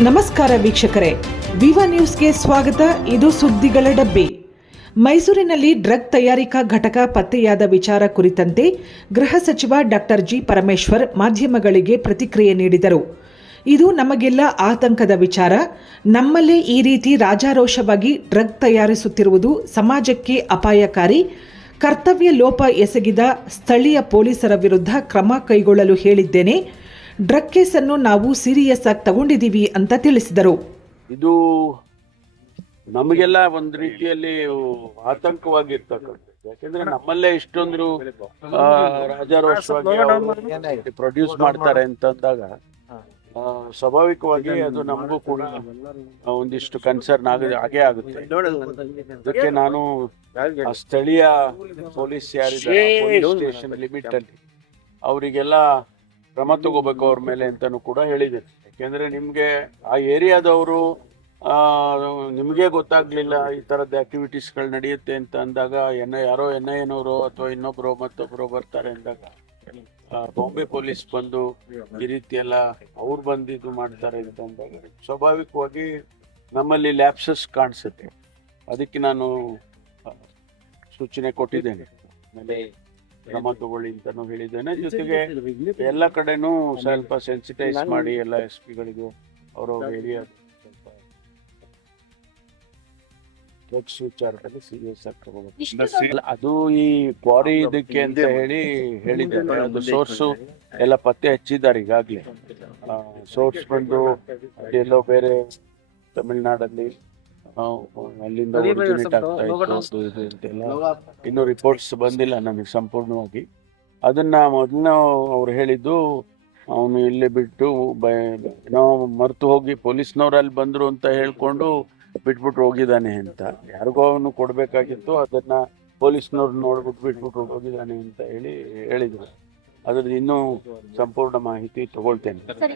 ನಮಸ್ಕಾರ ವೀಕ್ಷಕರೇ. ವಿವ ನ್ಯೂಸ್ಗೆ ಸ್ವಾಗತ. ಇದು ಸುದ್ದಿಗಳ ಡಬ್ಬಿ. ಮೈಸೂರಿನಲ್ಲಿ ಡ್ರಗ್ ತಯಾರಿಕಾ ಘಟಕ ಪತ್ತೆಯಾದ ವಿಚಾರ ಕುರಿತಂತೆ ಗೃಹ ಸಚಿವ ಡಾಕ್ಟರ್ ಜಿ ಪರಮೇಶ್ವರ್ ಮಾಧ್ಯಮಗಳಿಗೆ ಪ್ರತಿಕ್ರಿಯೆ ನೀಡಿದರು. ಇದು ನಮಗೆಲ್ಲ ಆತಂಕದ ವಿಚಾರ. ನಮ್ಮಲ್ಲೇ ಈ ರೀತಿ ರಾಜಾರೋಷವಾಗಿ ಡ್ರಗ್ ತಯಾರಿಸುತ್ತಿರುವುದು ಸಮಾಜಕ್ಕೆ ಅಪಾಯಕಾರಿ. ಕರ್ತವ್ಯ ಲೋಪ ಎಸಗಿದ ಸ್ಥಳೀಯ ಪೊಲೀಸರ ವಿರುದ್ಧ ಕ್ರಮ ಕೈಗೊಳ್ಳಲು ಹೇಳಿದ್ದೇನೆ. ಡ್ರಗ್ ಕೇಸನ್ನು ನಾವು ಸೀರಿಯಸ್ ಆಗಿ ತಗೊಂಡಿದ್ದೀವಿ ಅಂತ ತಿಳಿಸಿದರು. ಇದು ನಮಗೆಲ್ಲ ಒಂದ್ ರೀತಿಯಲ್ಲಿ ಆತಂಕವಾಗಿರ್ತಕ್ಕಂಥದ್ದು. ಯಾಕಂದ್ರೆ ನಮ್ಮಲ್ಲೇ ಇಷ್ಟೊಂದು ರಾಜಾರೋಷವಾಗಿ ಪ್ರೊಡ್ಯೂಸ್ ಮಾಡ್ತಾರೆ ಅಂತಂದಾಗ ಸ್ವಾಭಾವಿಕವಾಗಿ ಅದು ನಮಗೂ ಕೂಡ ಒಂದಿಷ್ಟು ಕನ್ಸರ್ನ್ ಆಗ ಹಾಗೆ ಆಗುತ್ತೆ. ಅದಕ್ಕೆ ನಾನು ಸ್ಥಳೀಯ ಪೊಲೀಸ್ ಯಾರಿದ್ದಾರೆ ಸ್ಟೇಷನ್ ಲಿಮಿಟ್ ಅಲ್ಲಿ ಅವರಿಗೆಲ್ಲ ಕ್ರಮ ತಗೋಬೇಕು ಅವ್ರ ಮೇಲೆ ಅಂತಾನು ಕೂಡ ಹೇಳಿದೆ ಯಾಕೆಂದ್ರೆ ನಿಮ್ಗೆ ಆ ಏರಿಯಾದವರು ನಿಮಗೆ ಗೊತ್ತಾಗ್ಲಿಲ್ಲ ಈ ತರದ ಆಕ್ಟಿವಿಟೀಸ್ಗಳು ನಡೆಯುತ್ತೆ ಅಂತ ಅಂದಾಗ, ಎನ್ ಯಾರೋ ಎನ್ ಐ ಎನವರು ಅಥವಾ ಇನ್ನೊಬ್ರು ಮತ್ತೊಬ್ರು ಬರ್ತಾರೆ ಅಂದಾಗ ಬಾಂಬೆ ಪೊಲೀಸ್ ಬಂದು ಈ ರೀತಿ ಎಲ್ಲ ಅವ್ರು ಬಂದಿದ್ದು ಮಾಡ್ತಾರೆ ಅಂತ ಅಂದಾಗ, ಸ್ವಾಭಾವಿಕವಾಗಿ ನಮ್ಮಲ್ಲಿ ಲ್ಯಾಪ್ಸಸ್ ಕಾಣಿಸುತ್ತೆ. ಅದಕ್ಕೆ ನಾನು ಸೂಚನೆ ಕೊಟ್ಟಿದ್ದೇನೆ. ಆಮೇಲೆ ಕ್ರಮ ತಗೊಳ್ಳಿ ಅಂತಾನು ಹೇಳಿದ್ದೇನೆ ಜೊತೆಗೆ ಎಲ್ಲ ಕಡೆನೂ ಸ್ವಲ್ಪ ಸೆನ್ಸಿಟೈಸ್ ಮಾಡಿ ಎಲ್ಲ ಎಸ್ ಪಿಗಳಿಗೂ ಅವರ ಏರಿಯಾ ಸ್ವಲ್ಪ ಡ್ರಗ್ಸ್ ವಿಚಾರದಲ್ಲಿ ಸೀರಿಯಸ್ ಆಗಿ ತಗೋಬೇಕು ಅಲ್ಲ, ಅದು ಈ ಕ್ವಾರಿ ಇದಕ್ಕೆ ಅಂತ ಹೇಳಿ ಹೇಳಿದ್ದಾರೆ ಅದು ಸೋರ್ಸು ಎಲ್ಲ ಪತ್ತೆ ಹಚ್ಚಿದ್ದಾರೆ ಈಗಾಗಲೇ. ಸೋರ್ಸ್ ಬಂದು ಎಲ್ಲೋ ಬೇರೆ ತಮಿಳ್ನಾಡಲ್ಲಿ ಅಲ್ಲಿಂದ ಒರಿಜಿನೇಟ್ ಆಗ್ತಾ ಇತ್ತು. ಇನ್ನು ರಿಪೋರ್ಟ್ಸ್ ಬಂದಿಲ್ಲ ನಮಗೆ ಸಂಪೂರ್ಣವಾಗಿ. ಅದನ್ನ ಮೊದಲ ಅವ್ರು ಹೇಳಿದ್ದು ಅವನು ಇಲ್ಲೇ ಬಿಟ್ಟು ನಾವು ಮರ್ತು ಹೋಗಿ ಪೊಲೀಸ್ನವ್ರು ಅಲ್ಲಿ ಬಂದ್ರು ಅಂತ ಹೇಳ್ಕೊಂಡು ಬಿಟ್ಬಿಟ್ಟು ಹೋಗಿದ್ದಾನೆ ಅಂತ. ಯಾರಿಗೋ ಅವನು ಕೊಡ್ಬೇಕಾಗಿತ್ತು ಅದನ್ನ ಪೊಲೀಸ್ನವ್ರು ನೋಡ್ಬಿಟ್ಟು ಬಿಟ್ಬಿಟ್ಟು ಹೋಗಿದ್ದಾನೆ ಅಂತ ಹೇಳಿ ಹೇಳಿದ್ರು. ಅದ್ರದ್ದು ಇನ್ನೂ ಸಂಪೂರ್ಣ ಮಾಹಿತಿ ತಗೊಳ್ತೇನೆ.